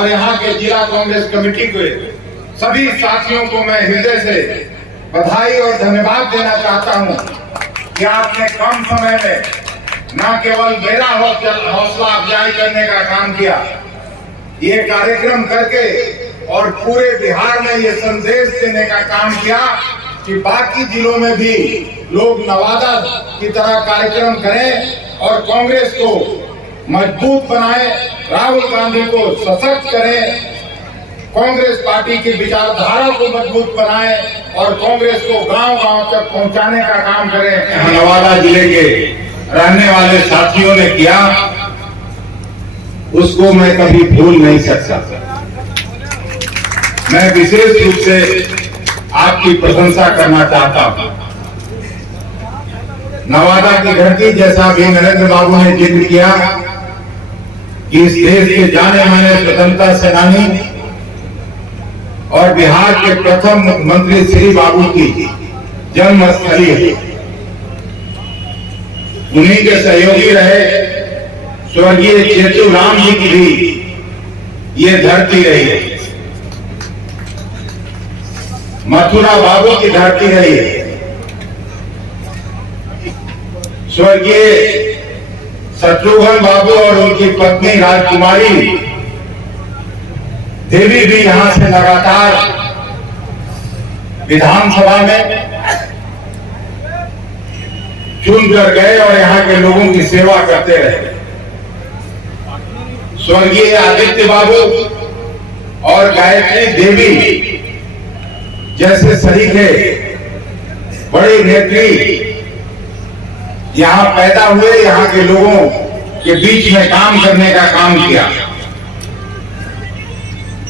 और यहाँ के जिला कांग्रेस कमेटी के सभी साथियों को मैं हृदय से बधाई और धन्यवाद देना चाहता हूँ कि आपने कम समय में न केवल मेरा हौसला अफजाई करने का काम किया, ये कार्यक्रम करके और पूरे बिहार में ये संदेश देने का काम किया कि बाकी जिलों में भी लोग नवादा की तरह कार्यक्रम करें और कांग्रेस को मजबूत बनाए, राहुल गांधी को सशक्त करें, कांग्रेस पार्टी की विचारधारा को मजबूत बनाए और कांग्रेस को गांव-गांव तक पहुंचाने का काम करें। नवादा जिले के रहने वाले साथियों ने किया, उसको मैं कभी भूल नहीं सकता। मैं विशेष रूप से आपकी प्रशंसा करना चाहता हूं। नवादा की धरती, जैसा भी नरेंद्र बाबू ने जिक्र किया कि इस देश के जाने माने स्वतंत्रता सेनानी और बिहार के प्रथम मुख्यमंत्री श्री बाबू की जन्मस्थली है। उन्हीं के सहयोगी रहे स्वर्गीय चेतुराम जी की भी ये धरती रही है, मथुरा बाबू की धरती रही है, स्वर्गीय शत्रुघ्न बाबू और उनकी पत्नी राजकुमारी देवी भी यहां से लगातार विधानसभा में चुनकर गए और यहां के लोगों की सेवा करते रहे। स्वर्गीय आदित्य बाबू और गायत्री देवी जैसे सरीखे बड़े नेत्री यहां पैदा हुए, यहां के लोगों के बीच में काम करने का काम किया।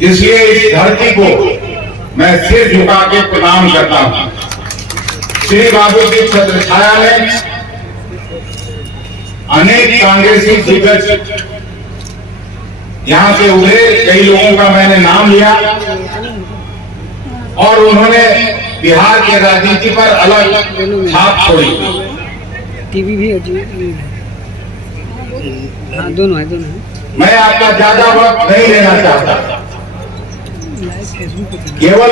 इसलिए इस धरती को मैं सिर झुका के प्रणाम करता हूं। श्री बाबू की छत्र छाया में अनेक कांग्रेसी दिग्गज यहां से उभरे, कई लोगों का मैंने नाम लिया और उन्होंने बिहार की राजनीति पर अलग छाप छोड़ी। टीवी भी हाँ, दोनों है। मैं आपका ज्यादा वक्त नहीं लेना चाहता, केवल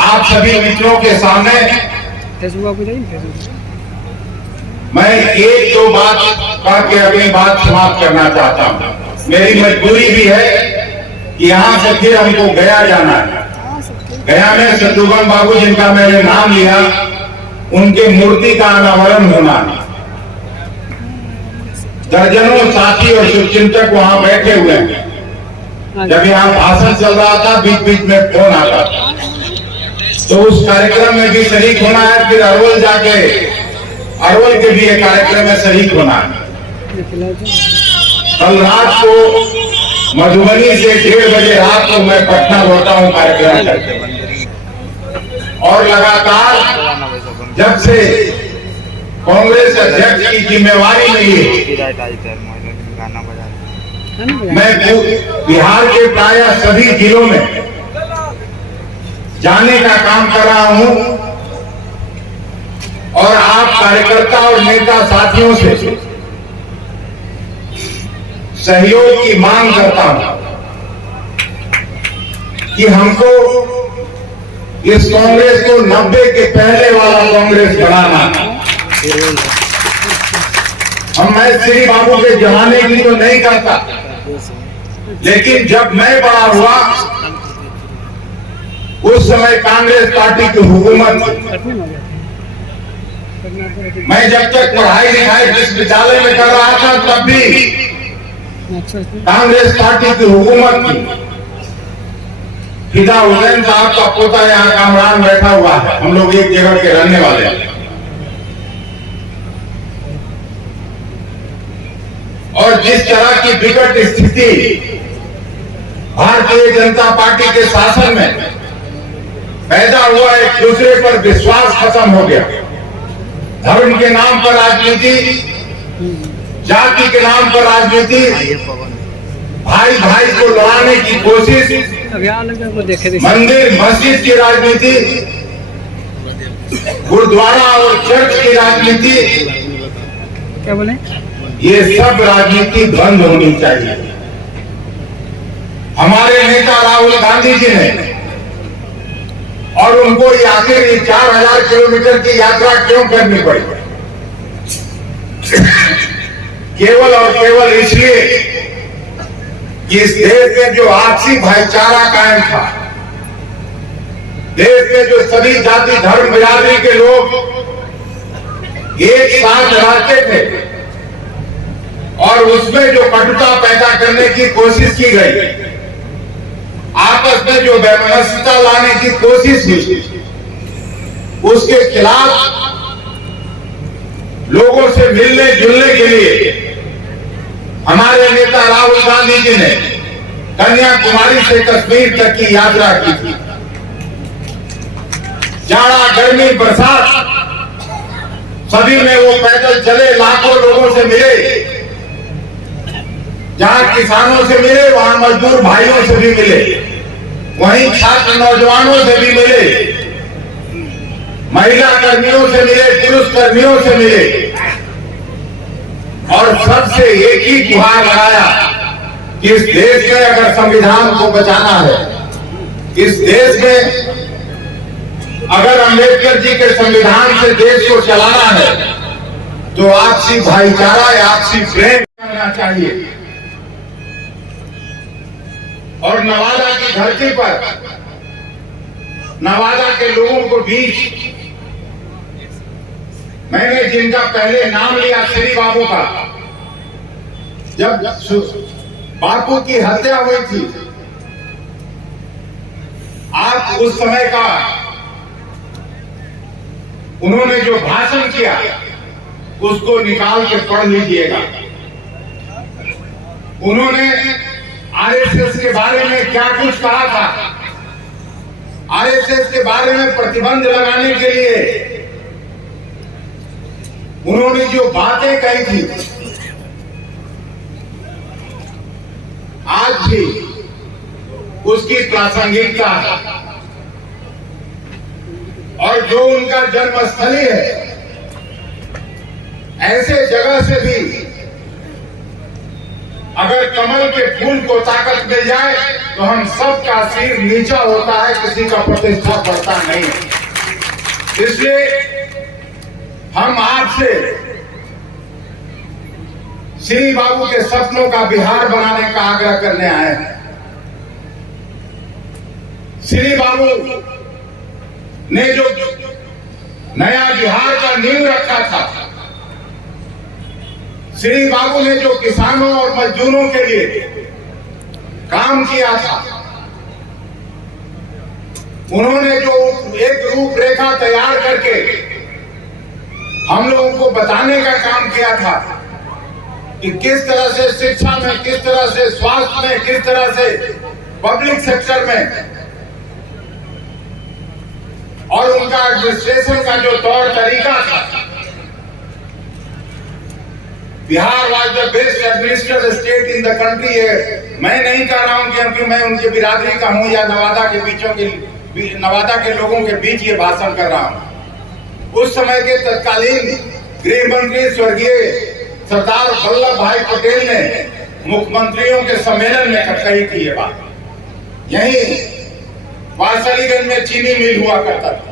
आप सभी मित्रों के सामने मैं एक दो बात कह के अपनी बात समाप्त करना चाहता हूँ। मेरी मजबूरी भी है कि यहाँ से फिर हमको गया जाना है। गया में शत्रुघ्न बाबू जिनका मैंने नाम लिया, उनके मूर्ति का अनावरण होना है। दर्जनों साथी और शुभचिंतक वहां बैठे हुए हैं। जब यहाँ भाषण चल रहा था, बीच बीच में फोन आता था, तो उस कार्यक्रम में भी शरीक होना है। फिर अरवल जाके अरवल के भी एक कार्यक्रम में शरीक होना है। कल रात को मधुबनी से 1:30 बजे रात को मैं पटना लौटा हूँ कार्यक्रम करके, और लगातार जब से कांग्रेस अध्यक्ष की जिम्मेवारी मिली, मैं बिहार के प्राय सभी जिलों में जाने का काम कर रहा हूं और आप कार्यकर्ता और नेता साथियों से सहयोग की मांग करता हूं कि हमको इस कांग्रेस को 90 के पहले वाला कांग्रेस बनाना है। मैं श्री बाबू के जमाने की तो नहीं करता, लेकिन जब मैं बड़ा हुआ उस समय कांग्रेस पार्टी की हुकूमत थी। मैं जब तक पढ़ाई लिखाई विश्वविद्यालय में कर रहा था, तब भी कांग्रेस पार्टी की हुकूमत थी। फिदा हुसैन साहब का पोता यहाँ कामरान बैठा हुआ है, हम लोग एक जगह के रहने वाले हैं। और जिस तरह की विकट स्थिति भारतीय जनता पार्टी के शासन में पैदा हुआ, एक दूसरे पर विश्वास खत्म हो गया। धर्म के नाम पर राजनीति, जाति के नाम पर राजनीति, भाई भाई को लड़ाने की कोशिश, मंदिर मस्जिद की राजनीति, गुरुद्वारा और चर्च की राजनीति, क्या बोले, ये सब राजनीति बंद होनी चाहिए। हमारे नेता राहुल गांधी जी ने और उनको ये आखिर 4000 किलोमीटर की यात्रा क्यों करनी पड़ी? केवल और केवल इसलिए कि इस देश में जो आपसी भाईचारा कायम था, देश में जो सभी जाति धर्म बिरादरी के लोग एक साथ रहते थे और उसमें जो कटुता पैदा करने की कोशिश की गई, आपस में जो वैमनस्यता लाने की कोशिश हुई, उसके खिलाफ लोगों से मिलने जुलने के लिए हमारे नेता राहुल गांधी जी ने कन्याकुमारी से कश्मीर तक की यात्रा की थी। जाड़ा गर्मी बरसात सभी में वो पैदल चले, लाखों लोगों से मिले, जहां किसानों से मिले वहां मजदूर भाइयों से भी मिले, वहीं छात्र नौजवानों से भी मिले, महिला कर्मियों से मिले, पुरुष कर्मियों से मिले और सबसे एक ही गुहार लगाया कि इस देश में अगर संविधान को बचाना है, इस देश में अगर अंबेडकर जी के संविधान से देश को चलाना है, तो आपसी भाईचारा, आपसी प्रेम करना चाहिए। और नवादा की धरती पर नवादा के लोगों को बीच मैंने जिनका पहले नाम लिया श्री बाबू का, जब बापू की हत्या हुई थी, आप उस समय का उन्होंने जो भाषण किया उसको निकाल के पढ़ लीजिएगा। उन्होंने आरएसएस के बारे में क्या कुछ कहा था, आरएसएस के बारे में प्रतिबंध लगाने के लिए उन्होंने जो बातें कही थी, आज भी उसकी प्रासंगिकता है। और जो उनका जन्मस्थली है, ऐसे जगह से भी अगर कमल के फूल को ताकत मिल जाए तो हम सबका सिर नीचा होता है, किसी का प्रतिष्ठा बढ़ता नहीं। इसलिए हम आपसे श्री बाबू के सपनों का बिहार बनाने का आग्रह करने आए हैं। श्री बाबू ने जो नया बिहार का नींव रखा था, श्री बाबू ने जो किसानों और मजदूरों के लिए काम किया था, उन्होंने जो एक रूपरेखा तैयार करके हम लोगों को बताने का काम किया था कि किस तरह से शिक्षा में, किस तरह से स्वास्थ्य में, किस तरह से पब्लिक सेक्टर में, और उनका एडमिनिस्ट्रेशन का जो तौर तरीका था, Bihar was the best administrated state in the country है। मैं नहीं कह रहा हूं क्योंकि मैं उनके बिरादरी का हूं या नवादा के लोगों के बीच ये भाषण कर रहा हूं। उस समय के तत्कालीन गृह मंत्री स्वर्गीय सरदार वल्लभ भाई पटेल ने मुख्यमंत्रियों के सम्मेलन में कही थी ये बात। यही वारसलीगंज में चीनी मिल हुआ करता था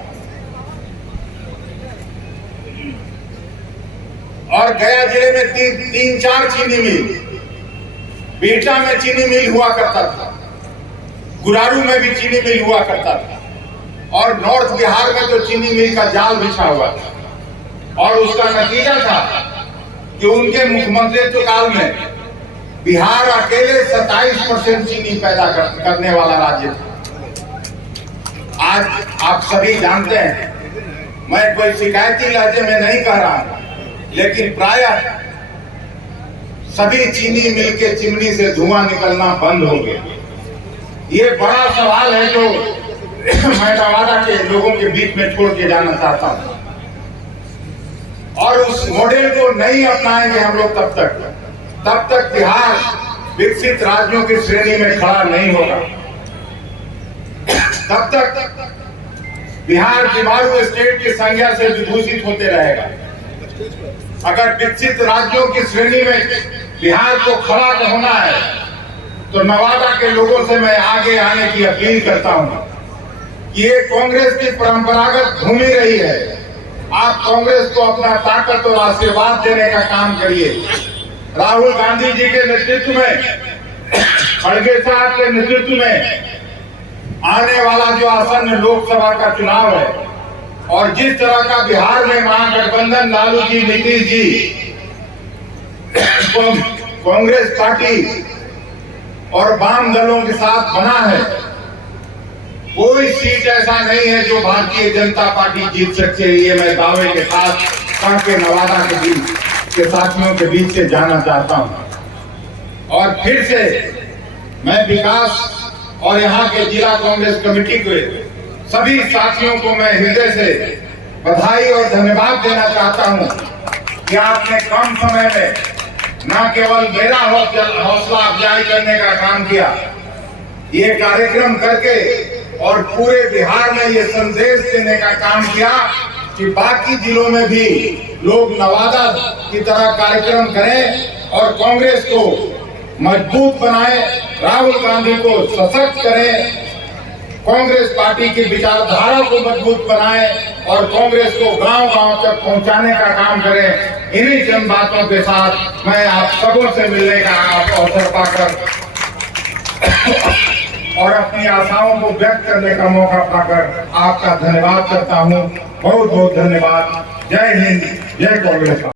और गया जिले में तीन चार चीनी मिल, बीटा में चीनी मिल हुआ करता था, गुरारू में भी चीनी मिल हुआ करता था और नॉर्थ बिहार में तो चीनी मिल का जाल बिछा हुआ था। और उसका नतीजा था कि उनके मुख्यमंत्रित्व काल में बिहार अकेले 27% चीनी पैदा करने वाला राज्य था। आज आप सभी जानते हैं, मैं कोई शिकायती लहजे में नहीं कह रहा हूं, लेकिन प्रायः सभी चीनी मिल के चिमनी से धुआं निकलना बंद हो गया। ये बड़ा सवाल है जो मैं नवादा के लोगों के बीच में छोड़ के जाना चाहता हूं। और उस मॉडल को नहीं अपनाएंगे हम लोग तब तक बिहार विकसित राज्यों की श्रेणी में खड़ा नहीं होगा। तब तक बिहार बीमारू स्टेट की संज्ञा से विभूषित होते रहेगा। अगर विकसित राज्यों की श्रेणी में बिहार को खड़ा होना है तो नवादा के लोगों से मैं आगे आने की अपील करता हूं कि ये कांग्रेस की परंपरागत भूमि रही है। आप कांग्रेस को अपना ताकत और आशीर्वाद देने का काम करिए। राहुल गांधी जी के नेतृत्व में, खड़गे साहब के नेतृत्व में आने वाला जो आसन्न लोकसभा का चुनाव है और जिस तरह का बिहार में महागठबंधन लालू जी, नीतीश जी, कांग्रेस पार्टी और वाम दलों के साथ बना है, कोई सीट ऐसा नहीं है जो भारतीय जनता पार्टी जीत सकती है। ये मैं दावे के साथ कांके नवादा के बीच के साथियों के बीच से जाना चाहता हूं। और फिर से मैं विकास और यहाँ के जिला कांग्रेस कमेटी के सभी साथियों को मैं हृदय से बधाई और धन्यवाद देना चाहता हूं कि आपने कम समय में न केवल मेरा हौसला अफजाई करने का काम किया, ये कार्यक्रम करके और पूरे बिहार में ये संदेश देने का काम किया कि बाकी जिलों में भी लोग नवादा की तरह कार्यक्रम करें और कांग्रेस को मजबूत बनाएं, राहुल गांधी को सशक्त करें, कांग्रेस पार्टी की विचारधारा को मजबूत बनाएं और कांग्रेस को गांव-गांव तक पहुंचाने का काम करें। इन्हीं चंद बातों के साथ मैं आप सबों से मिलने का अवसर पाकर और अपनी आशाओं को व्यक्त करने का मौका पाकर आपका धन्यवाद करता हूं। बहुत बहुत धन्यवाद। जय हिंद, जय कांग्रेस।